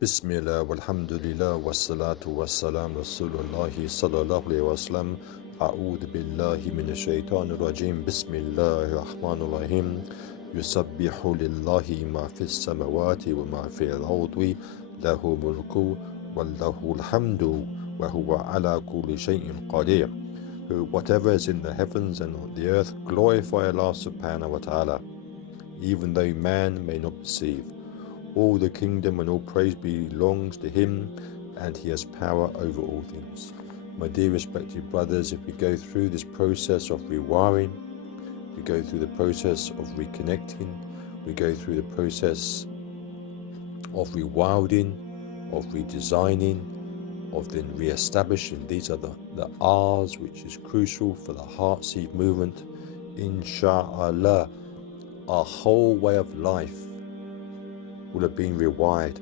Bismillah, walhamdulillah, wassalatu wassalam, Rasulullahi sallallahu alayhi wa sallam. A'udhu billahi minash shaitanir rajim. Bismillahir rahmanir rahim. Yusabbihu lillahi ma fis samawati wa ma fil ardi, lahu mulku wa lahu alhamdu wa huwa ala kulli shay'in qadir. Whatever is in the heavens and on the earth, glorify Allah subhanahu wa ta'ala, even though man may not perceive. All the kingdom and all praise belongs to him, and he has power over all things. My dear respected brothers, if we go through this process of rewiring, we go through the process of reconnecting, we go through the process of rewilding, of redesigning, of then re-establishing. These are the R's, which is crucial for the heart seed movement. Insha'Allah, our whole way of life will have been rewired.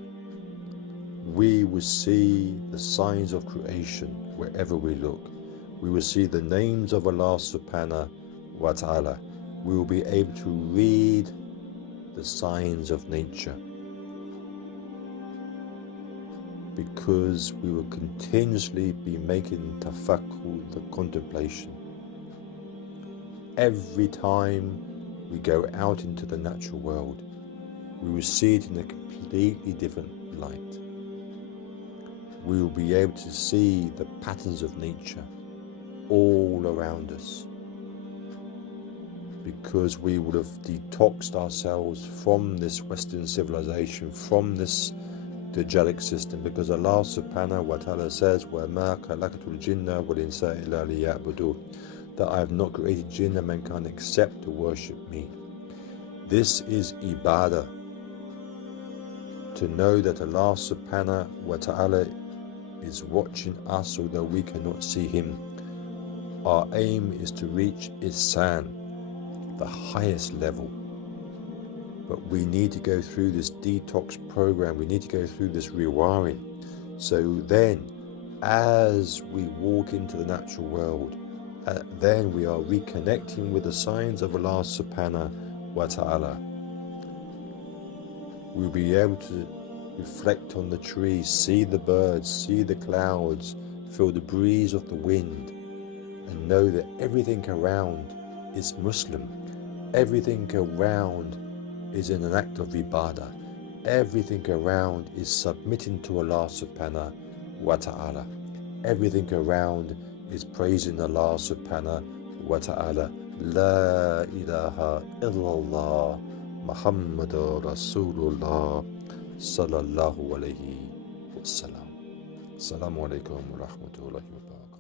We will see the signs of creation wherever we look. We will see the names of Allah subhanahu wa ta'ala. We will be able to read the signs of nature, because we will continuously be making tafakkur, the contemplation. Every time we go out into the natural world, we will see it in a completely different light. We will be able to see the patterns of nature all around us, because we would have detoxed ourselves from this Western civilization, from this Dajjalic system, because Allah subhanahu wa ta'ala says, وَمَا خَلَقْتُ الْجِنَّ وَالْإِنسَ إِلَّا لِيَعْبُدُونِ, that I have not created jinn and mankind except to worship me. This is ibadah, to know that Allah subhanahu wa ta'ala is watching us although we cannot see him. Our aim is to reach ihsan, the highest level. But we need to go through this detox program, we need to go through this rewiring. So then, as we walk into the natural world, then we are reconnecting with the signs of Allah subhanahu wa ta'ala. We'll be able to reflect on the trees, see the birds, see the clouds, feel the breeze of the wind, and know that everything around is Muslim. Everything around is in an act of ibadah. Everything around is submitting to Allah subhanahu wa ta'ala. Everything around is praising Allah subhanahu wa ta'ala. La ilaha illallah Muhammadur Rasulullah sallallahu alayhi wa sallam. Assalamu alaikum wa rahmatullahi wa barakatuh.